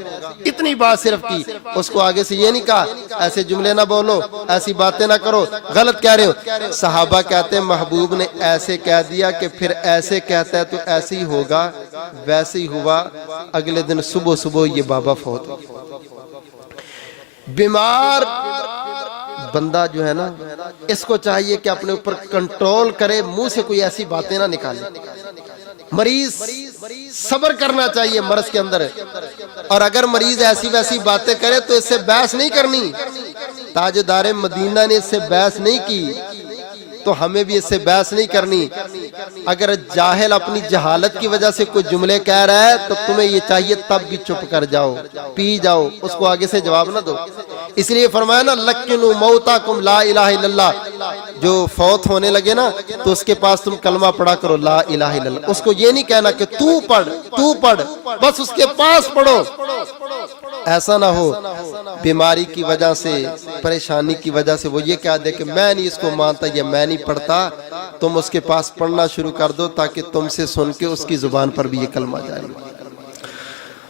اتنی بات صرف کی، اس کو آگے سے یہ نہیں کہا ایسے جملے نہ بولو، ایسی باتیں نہ کرو، غلط کہہ رہے ہو. صحابہ کہتے ہیں محبوب نے ایسے کہہ دیا کہ پھر ایسے کہتا ہے تو ایسے ہی ہوگا. ویسے ہی ہوا. اگلے دن صبح صبح یہ بابا فوت ہو. بیمار بندہ جو ہے نا، اس کو چاہیے کہ اپنے اوپر کنٹرول کرے، منہ سے کوئی ایسی باتیں نہ نکالے. مریض صبر کرنا چاہیے مرض کے اندر، اور اگر مریض ایسی ویسی باتیں کرے تو اس سے بحث نہیں کرنی. تاجدار مدینہ نے اس سے بحث نہیں کی تو ہمیں بھی اس سے بحث نہیں کرنی. اگر جاہل اپنی جہالت کی وجہ سے کوئی جملے کہہ رہا ہے تو تمہیں یہ چاہیے تب بھی چپ کر جاؤ، پی جاؤ، اس کو آگے سے جواب نہ دو. اس لیے فرمایا نا لَكِّنُوا مَوْتَاكُمْ لَا إِلَهَ إِلَّا اللَّهِ، جو فوت ہونے لگے نا تو اس کے پاس تم کلمہ پڑھا کرو لا الہ الا اللہ. اس کو یہ نہیں کہنا کہ تو پڑھ، بس اس کے پاس پڑھو. ایسا نہ ہو بیماری کی وجہ سے، پریشانی کی وجہ سے وہ یہ کہہ دے کہ میں نہیں اس کو مانتا یا میں نہیں پڑھتا. تم اس کے پاس پڑھنا شروع کر دو تاکہ تم سے سن کے اس کی زبان پر بھی یہ کلمہ جاری.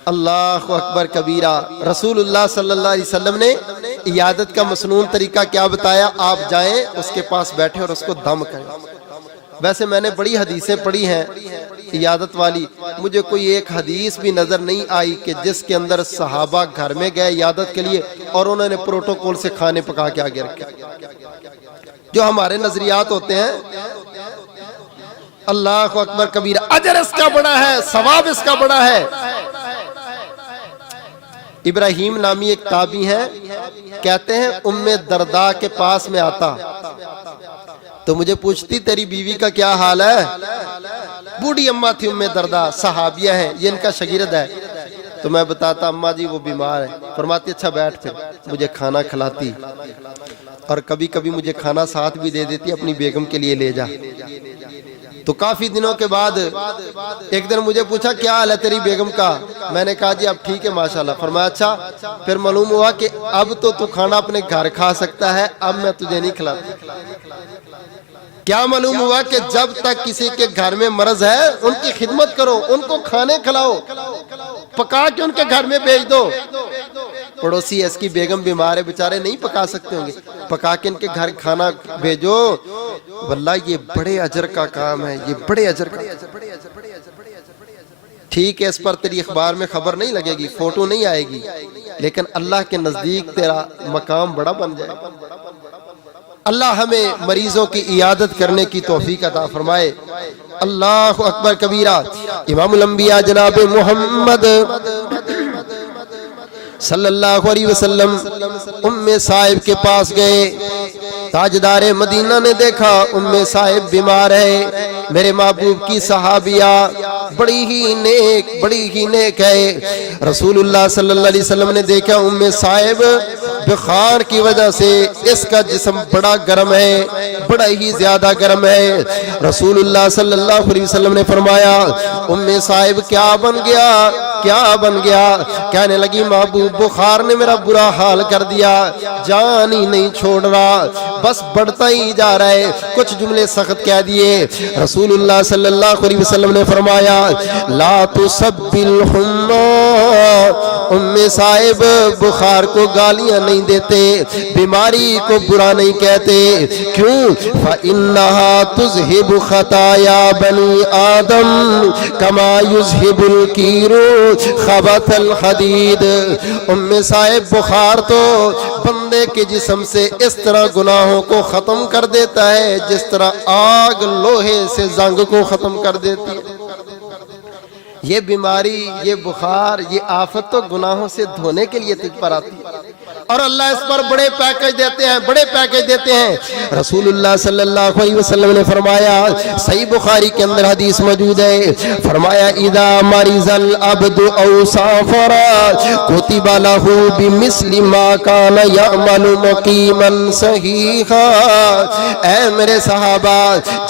اللہ اکبر کبیرہ. رسول اللہ صلی اللہ علیہ وسلم نے عیادت کا مسنون طریقہ کیا بتایا؟ آپ جائیں اس کے پاس بیٹھے اور اس کو دم کریں. ویسے میں نے بڑی حدیثیں پڑھی ہیں عیادت والی، مجھے کوئی ایک حدیث بھی نظر نہیں آئی کہ جس کے اندر صحابہ گھر میں گئے عیادت کے لیے اور انہوں نے پروٹوکول سے کھانے پکا کے آگے رکھے. جو ہمارے نظریات ہوتے ہیں. اللہ اکبر کبیرہ. اجر اس کا بڑا ہے، ثواب اس کا بڑا ہے. ابراہیم نامی ایک تابعی ہے، کہتے ہیں ام درداء کے پاس میں آتا تو مجھے پوچھتی تیری بیوی کا کیا حال ہے؟ بوڑھی اماں تھی ام درداء، صحابیہ ہے، یہ ان کا شاگرد ہے. تو میں بتاتا اماں جی وہ بیمار ہے. فرماتی اچھا بیٹھ، پھر مجھے کھانا کھلاتی اور کبھی کبھی مجھے کھانا ساتھ بھی دے دیتی، اپنی بیگم کے لیے لے جا. تو کافی دنوں کے بعد ایک دن مجھے پوچھا کیا حال ہے تیری بیگم کا؟ میں نے کہا جی اب ٹھیک ہے ماشاءاللہ. فرمایا اچھا پھر معلوم ہوا کہ اب تو کھانا اپنے گھر کھا سکتا ہے، اب میں تجھے نہیں کھلاتا. کیا معلوم ہوا کہ جب تک کسی کے گھر میں مرض ہے ان کی خدمت کرو، ان کو کھانے کھلاؤ، پکا کے ان کے گھر میں بھیج دو. پڑوسی اس کی بیگم بیمار ہے، بیچارے نہیں پکا سکتے ہوں گے، پکا کے ان کے گھر کھانا بھیجو. واللہ یہ بڑے اجر کا کام ہے، یہ بڑے اجر کا. ٹھیک ہے اس پر تیری اخبار میں خبر نہیں لگے گی، فوٹو نہیں آئے گی، لیکن اللہ کے نزدیک تیرا مقام بڑا بن جائے. اللہ ہمیں مریضوں کی عیادت کرنے کی توفیق عطا فرمائے. اللہ اکبر کبیرہ. امام الانبیاء جناب محمد صلی اللہ علیہ وسلم ام صاحب کے پاس گئے. تاجدار مدینہ نے دیکھا ام صاحب بیمار ہے. میرے محبوب کی صحابیہ بڑی ہی نیک ہے. رسول اللہ صلی اللہ علیہ وسلم نے دیکھا ام صاحب بخار کی وجہ سے اس کا جسم بڑا گرم ہے، بڑا ہی زیادہ گرم ہے. رسول اللہ صلی اللہ علیہ وسلم نے فرمایا ام صاحب کیا بن گیا؟ کہنے لگی محبوب بخار نے میرا برا حال کر دیا، جان ہی نہیں چھوڑ رہا، بس بڑھتا ہی جا رہا ہے. کچھ جملے سخت کہہ دیے. رسول اللہ صلی اللہ علیہ وسلم نے فرمایا لا تسب الحمى. ام صاحب بخار کو گالیاں نہیں دیتے، بیماری کو برا نہیں کہتے. کیوں؟ فإنها تذهب خطايا بني آدم كما يذهب الكير خبث الحديد. ام صاحب بخار تو بندے کے جسم سے اس طرح گناہوں کو ختم کر دیتا ہے جس طرح آگ لوہے سے زنگ کو ختم کر دیتی ہے. یہ بیماری، یہ بخار، یہ آفت تو گناہوں سے دھونے کے لیے تجھ پر آتی ہے، اور اللہ اس پر بڑے پیکج دیتے ہیں، بڑے پیکج دیتے ہیں۔ رسول اللہ صلی اللہ علیہ وسلم نے فرمایا، صحیح بخاری کے اندر حدیث موجود ہے، فرمایا اذا مرض العبد او سافر کتب له بمثل ما كان يعمل مقيما صحیحا۔ اے میرے صحابہ،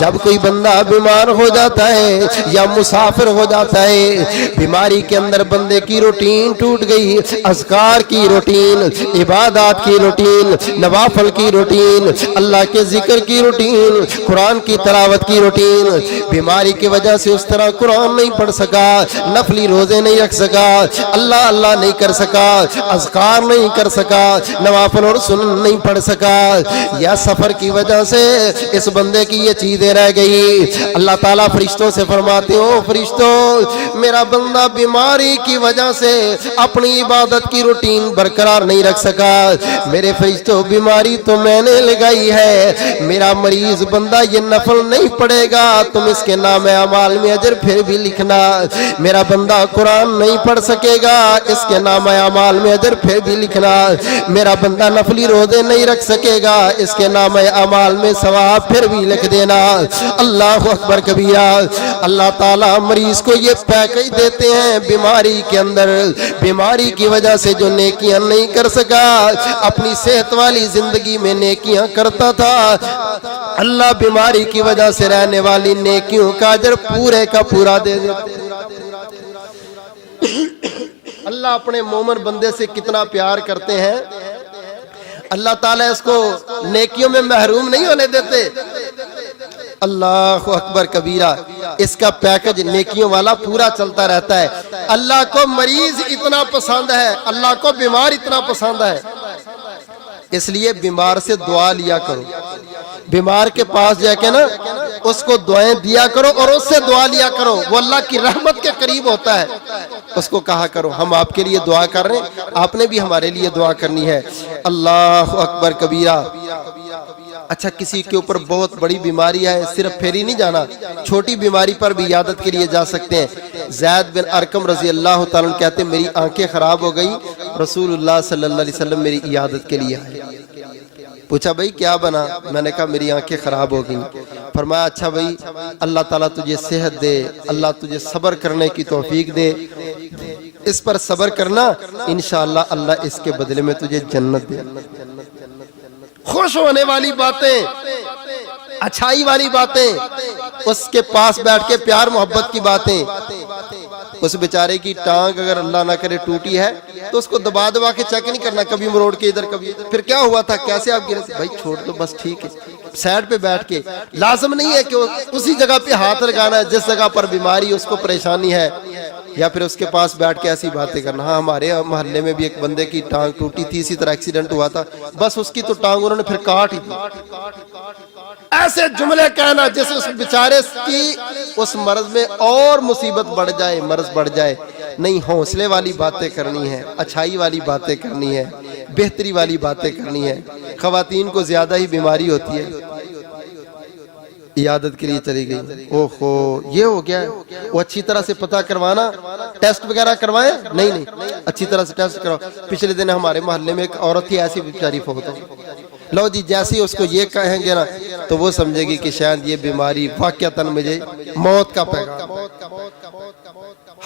جب کوئی بندہ بیمار ہو جاتا ہے یا مسافر ہو جاتا ہے، بیماری کے اندر بندے کی روٹین ٹوٹ گئی، اذکار کی روٹین، عبادات کی روٹین، نوافل کی روٹین، اللہ کے ذکر کی روٹین، قرآن کی تلاوت کی روٹین، بیماری کی وجہ سے اس طرح قرآن نہیں پڑھ سکا، نفلی روزے نہیں رکھ سکا، اللہ اللہ نہیں کر سکا، اذکار نہیں کر سکا، نوافل اور سنن نہیں پڑھ سکا، یا سفر کی وجہ سے اس بندے کی یہ چیزیں رہ گئی، اللہ تعالیٰ فرشتوں سے فرماتے ہو، فرشتوں میرا بندہ بیماری کی وجہ سے اپنی عبادت کی روٹین برقرار نہیں رکھ سکا، میرے فرشتوں بیماری تو میں نے لگائی ہے، میرا مریض بندہ یہ نفل نہیں پڑھے گا، تم اس کے نام اعمال میں اجر پھر بھی لکھنا، میرا بندہ قرآن نہیں پڑھ سکے گا، اس کے نام اعمال میں اجر پھر بھی لکھنا، میرا بندہ نفلی روزے نہیں رکھ سکے گا، اس کے نام اعمال میں ثواب پھر بھی لکھ دینا۔ اللہ اکبر کبیرہ۔ اللہ تعالیٰ مریض کو یہ پیکج دیتے ہیں بیماری کے اندر، بیماری کی وجہ سے جو نیکیاں نہیں کر سکا، اپنی صحت والی زندگی میں نیکیاں کرتا تھا، اللہ بیماری کی وجہ سے رہنے والی نیکیوں کا اجر پورے کا پورا دے دیتے۔ اللہ اپنے مومن بندے سے کتنا پیار کرتے ہیں، اللہ تعالیٰ اس کو نیکیوں میں محروم نہیں ہونے دیتے۔ اللہ اکبر کبیرہ۔ اس کا پیکج نیکیوں والا پورا چلتا رہتا ہے۔ اللہ کو مریض اتنا پسند ہے، اللہ کو بیمار اتنا پسند ہے، اس لیے بیمار سے دعا لیا کرو، بیمار کے پاس جا کے نا اس کو دعائیں دیا کرو اور اس سے دعا لیا کرو، وہ اللہ کی رحمت کے قریب ہوتا ہے۔ اس کو کہا کرو ہم آپ کے لیے دعا کر رہے ہیں، آپ نے بھی ہمارے لیے دعا کرنی ہے۔ اللہ اکبر کبیرہ۔ اچھا کسی کے اوپر بہت بڑی بیماری ہے، صرف پھر ہی نہیں جانا، چھوٹی بیماری پر بھی عیادت کے لیے جا سکتے ہیں۔ زید بن ارقم رضی اللہ تعالیٰ عنہ کہتے ہیں میری آنکھیں خراب ہو گئی، رسول اللہ صلی اللہ علیہ وسلم میری عیادت کے لیے آئے۔ پوچھا بھائی کیا بنا؟ میں نے کہا میری آنکھیں خراب ہو گئیں۔ فرمایا اچھا بھائی اللہ تعالیٰ تجھے صحت دے، اللہ تجھے صبر کرنے کی توفیق دے، اس پر صبر کرنا، انشاءاللہ اللہ اس کے بدلے میں تجھے جنت دے۔ خوش ہونے والی باتیں، اچھائی والی باتیں، اس کے پاس بیٹھ کے پیار محبت کی باتیں۔ اس بیچارے کی ٹانگ اگر اللہ نہ کرے ٹوٹی ہے تو اس کو دبا دبا کے چیک نہیں کرنا، کبھی مروڑ کے ادھر کبھی ادھر، پھر کیا ہوا تھا کیسے آپ گرے تھے، بھائی چھوڑ دو بس ٹھیک ہے، سائڈ پہ بیٹھ کے۔ لازم نہیں ہے کہ اسی جگہ پہ ہاتھ لگانا ہے جس جگہ پر بیماری اس کو پریشانی ہے، یا پھر اس کے پاس بیٹھ کے ایسی باتیں کرنا۔ ہاں ہمارے محلے میں بھی ایک بندے کی ٹانگ ٹوٹی تھی، اسی طرح ایکسیڈنٹ ہوا تھا، بس اس کی تو ٹانگ انہوں نے پھر کاٹ ہی دی۔ ایسے جملے کہنا جس اس بیچارے کی اس مرض میں اور مصیبت بڑھ جائے، مرض بڑھ جائے، نہیں، حوصلے والی باتیں کرنی ہے، اچھائی والی باتیں کرنی ہے، بہتری والی باتیں کرنی ہے۔ خواتین کو زیادہ ہی بیماری ہوتی ہے، عیادت کے لیے چلی گئی، اوہو یہ ہو گیا، وہ اچھی طرح سے پتہ کروانا، ٹیسٹ وغیرہ کروائیں، نہیں اچھی طرح سے ٹیسٹ کرو۔ پچھلے دن ہمارے محلے میں ایک عورت تھی ایسی بیچاری فوت ہو، لو جی جیسے اس کو یہ کہیں گے نا تو وہ سمجھے گی کہ شاید یہ بیماری واقعتاً مجھے موت کا پیغام۔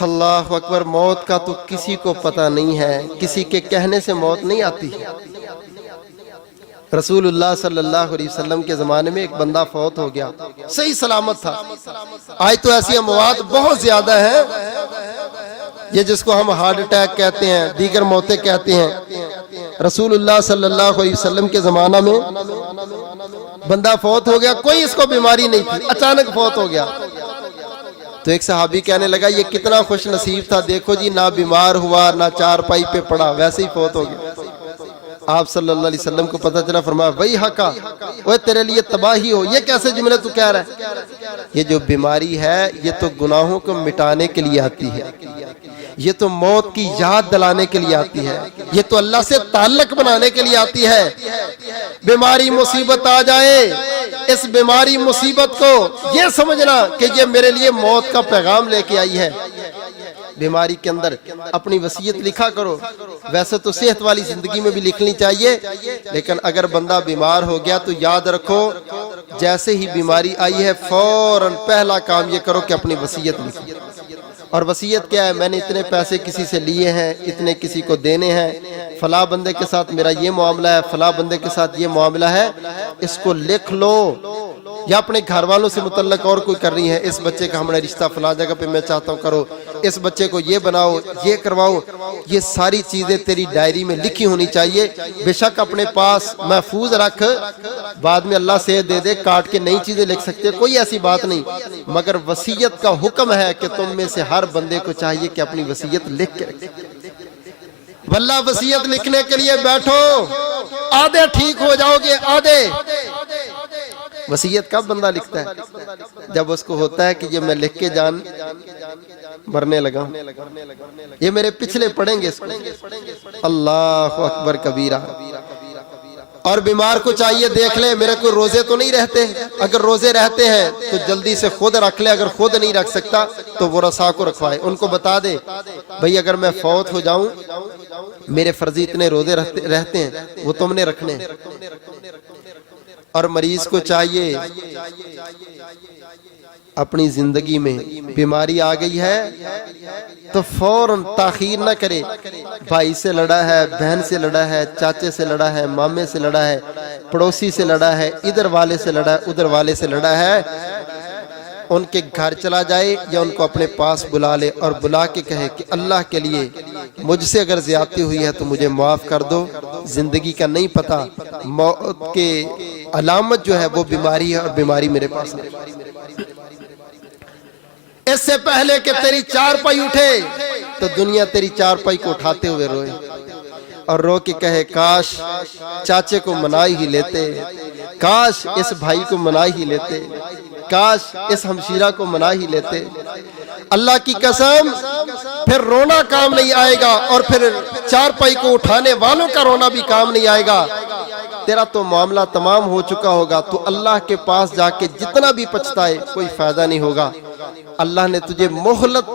اللہ اکبر۔ موت کا تو کسی کو پتہ نہیں ہے، کسی کے کہنے سے موت نہیں آتی۔ رسول اللہ صلی اللہ علیہ وسلم کے زمانے میں ایک بندہ فوت ہو گیا، صحیح سلامت تھا۔ آج تو ایسی اموات بہت زیادہ ہیں، یہ جس کو ہم ہارٹ اٹیک کہتے ہیں، دیگر موتیں کہتے ہیں۔ رسول اللہ صلی اللہ علیہ وسلم کے زمانہ میں بندہ فوت ہو گیا، کوئی اس کو بیماری نہیں تھی، اچانک فوت ہو گیا۔ تو ایک صحابی کہنے لگا یہ کتنا خوش نصیب تھا، دیکھو جی نہ بیمار ہوا نہ چارپائی پہ پڑا، ویسے ہی فوت ہو گیا۔ آپ صلی اللہ علیہ وسلم کو پتہ چلا، فرمایا وہی حقا، وہ تیرے لیے تباہی ہو، یہ کیسے جملے تو کہہ رہا ہے؟ یہ جو بیماری ہے یہ تو گناہوں کو مٹانے کے لیے آتی ہے، یہ تو موت کی یاد دلانے کے لیے آتی ہے، یہ تو اللہ سے تعلق بنانے کے لیے آتی ہے۔ بیماری مصیبت آ جائے، اس بیماری مصیبت کو یہ سمجھنا کہ یہ میرے لیے موت کا پیغام لے کے آئی ہے، بیماری کے اندر اپنی وصیت لکھا کرو. ویسے تو صحت والی زندگی میں بھی لکھنی چاہیے، لیکن اگر بندہ بیمار ہو گیا تو یاد رکھو جیسے ہی بیماری آئی ہے فوراً پہلا کام یہ کرو کہ اپنی وصیت لکھو. اور وصیت کیا ہے؟ میں نے اتنے پیسے کسی سے لیے ہیں، اتنے کسی کو دینے ہیں، فلاں بندے کے ساتھ میرا یہ معاملہ ہے، فلاں بندے کے ساتھ یہ معاملہ ہے، اس کو لکھ لو. یا اپنے گھر والوں سے متعلق اور کوئی کر رہی ہے، اس بچے کا ہمارا رشتہ فلاں جگہ پہ میں چاہتا ہوں کرو، اس بچے کو یہ بناؤ، یہ کرواؤ. یہ ساری چیزیں تیری ڈائری میں لکھی ہونی چاہیے. بے شک اپنے پاس محفوظ رکھ، بعد میں اللہ سے دے دے، کاٹ کے نئی چیزیں لکھ سکتے، کوئی ایسی بات نہیں. مگر وصیت کا حکم ہے کہ تم میں سے ہر بندے کو چاہیے کہ اپنی وصیت لکھ کے رکھے. واللہ وصیت لکھنے کے لیے بیٹھو، آدھے ٹھیک ہو جاؤ گے، آدھے. وصیت کب بندہ لکھتا ہے؟ جب اس کو ہوتا ہے کہ یہ میں لکھ کے جان مرنے لگا ہوں، یہ میرے پچھلے پڑھیں گے اس کو. اللہ اکبر کبیرہ. اور بیمار کو چاہیے دیکھ لے میرے کوئی روزے تو نہیں رہتے، اگر روزے رہتے ہیں تو جلدی سے خود رکھ لے، اگر خود نہیں رکھ سکتا تو وہ رسا کو رکھوائے. ان کو بتا دے بھئی اگر میں فوت ہو جاؤں میرے فرضی اتنے روزے رہتے ہیں، وہ تم نے رکھنے. اور مریض کو چاہیے اپنی زندگی میں بیماری آ گئی ہے تو فوراً تاخیر نہ کرے. بھائی سے لڑا ہے، بہن سے لڑا ہے، چاچے سے لڑا ہے، مامے سے لڑا ہے، پڑوسی سے لڑا ہے، ادھر والے سے لڑا ہے، ادھر والے سے لڑا ہے، ان کے گھر چلا جائے یا ان کو اپنے پاس بلا لے اور بلا کے کہے کہ اللہ کے لیے مجھ سے اگر زیادتی ہوئی ہے تو مجھے معاف کر دو. زندگی کا نہیں پتا، موت کے علامت جو ہے وہ بیماری ہے اور بیماری میرے پاس نہیں. اس سے پہلے کہ تیری چارپائی اٹھے تو دنیا تیری چارپائی کو اٹھاتے ہوئے روئے اور رو کے کہے کاش چاچے کو منا ہی لیتے، کاش اس بھائی کو منا ہی لیتے، کاش اس ہمشیرہ کو منا ہی لیتے. اللہ کی قسم پھر رونا کام نہیں آئے گا اور پھر چارپائی کو اٹھانے والوں کا رونا بھی کام نہیں آئے گا. تیرا تو معاملہ تمام ہو چکا ہوگا، تو اللہ کے پاس جا کے جتنا بھی پچھتائے کوئی فائدہ نہیں ہوگا. اللہ نے تجھے مہلت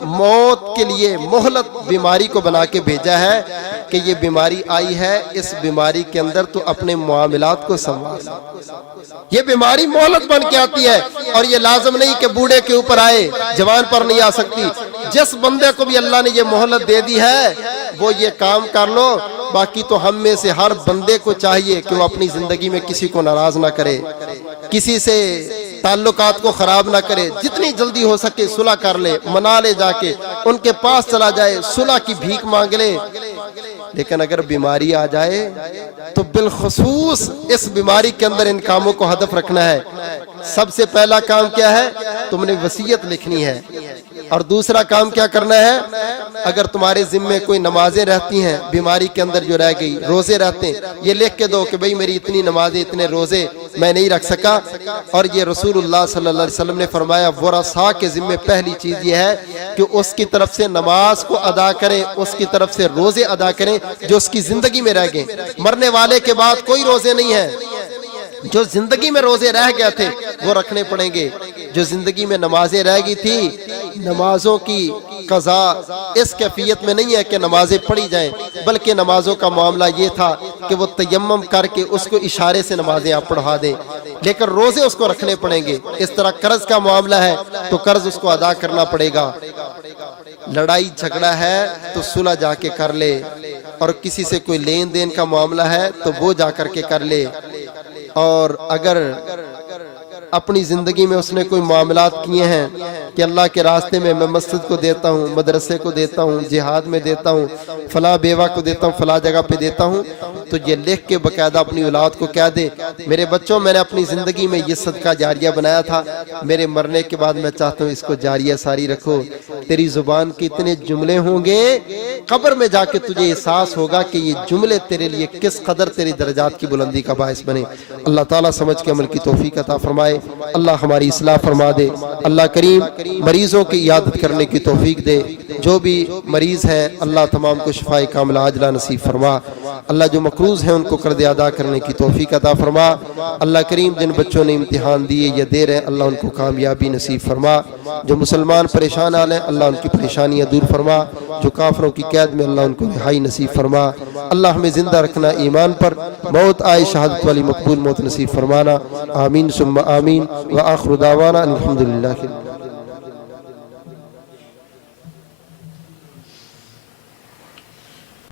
موت کے لیے مہلت بیماری کو بنا کے بھیجا ہے کہ یہ بیماری آئی ہے، اس بیماری کے اندر تو اپنے معاملات کو سنبھال. یہ بیماری مہلت بن کے آتی ہے اور یہ لازم نہیں کہ بوڑھے کے اوپر آئے، جوان پر نہیں آ سکتی. جس بندے کو بھی اللہ نے یہ مہلت دے دی ہے وہ یہ کام کر لو. باقی تو ہم میں سے ہر بندے کو چاہیے کہ وہ اپنی زندگی میں کسی کو ناراض نہ کرے، کسی سے تعلقات کو خراب نہ کرے، جتنی جلدی ہو سکے صلح کر لے، منا لے، جا کے ان کے پاس چلا جائے، صلح کی بھیک مانگ لے. لیکن اگر بیماری آ جائے تو بالخصوص اس بیماری کے اندر ان کاموں کو ہدف رکھنا ہے. سب سے پہلا کام کیا ہے؟ تم نے وصیت لکھنی ہے. اور دوسرا کام کیا کرنا ہے؟ اگر تمہارے ذمے کوئی نمازیں رہتی ہیں بیماری کے اندر جو رہ گئی، روزے رہتے ہیں، یہ لکھ کے دو کہ بھئی میری اتنی نمازیں، اتنے روزے میں نہیں رکھ سکا. اور یہ رسول اللہ صلی اللہ علیہ وسلم نے فرمایا ورثاء کے ذمے پہلی چیز یہ ہے کہ اس کی طرف سے نماز کو ادا کریں، اس کی طرف سے روزے ادا کریں جو اس کی زندگی میں رہ گئے. مرنے والے کے بعد کوئی روزے نہیں ہیں، جو زندگی میں روزے رہ گئے تھے وہ رکھنے پڑیں گے. جو زندگی میں نمازیں رہ گئی تھی، نمازوں کی قضا اس کیفیت میں نہیں ہے کہ نمازیں پڑھی جائیں، بلکہ نمازوں کا معاملہ یہ تھا کہ وہ تیمم کر کے اس کو اشارے سے نمازیں آپ پڑھا دیں، لیکن روزے اس کو رکھنے پڑیں گے. اس طرح قرض کا معاملہ ہے تو قرض اس کو ادا کرنا پڑے گا. لڑائی جھگڑا ہے تو صلح جا کے کر لے، اور کسی سے کوئی لین دین کا معاملہ ہے تو وہ جا کر کے کر لے. اور اگر اپنی زندگی میں اس نے کوئی معاملات کیے ہیں کہ اللہ کے راستے میں میں مسجد کو دیتا ہوں، مدرسے کو دیتا ہوں، جہاد میں دیتا ہوں، فلاں بیوہ کو دیتا ہوں، فلاں جگہ پہ دیتا ہوں، تو یہ لکھ کے باقاعدہ اپنی اولاد کو کہہ دے میرے بچوں میں نے اپنی زندگی میں یہ صدقہ جاریہ بنایا تھا، میرے مرنے کے بعد میں چاہتا ہوں اس کو جاریہ ساری رکھو. تیری زبان کے اتنے جملے ہوں گے قبر میں جا کے تجھے احساس ہوگا کہ یہ جملے تیرے لیے کس قدر تیری درجات کی بلندی کا باعث بنے. اللہ تعالیٰ سمجھ کے عمل کی توفیق عطا فرمائے. اللہ ہماری اصلاح فرما دے. اللہ کریم مریضوں کی عیادت کرنے کی توفیق دے، جو بھی مریض ہے اللہ تمام کو شفائے کاملہ عاجلہ نصیب فرما، اللہ جو مقروض ہیں ان کو قرض ادا کرنے کی توفیق عطا فرما، اللہ کریم جن بچوں نے امتحان دیے یا دے رہے ہیں اللہ ان کو کامیابی نصیب فرما، جو مسلمان پریشان حال ہیں اللہ ان کی پریشانیاں دور فرما، جو کافروں کی قید میں اللہ ان کو رہائی نصیب فرما، اللہ ہمیں زندہ رکھنا ایمان پر، موت آئے شہادت والی مقبول موت نصیب فرمانا، آمین ثم آمین، وآخر دعوانا الحمدللہ۔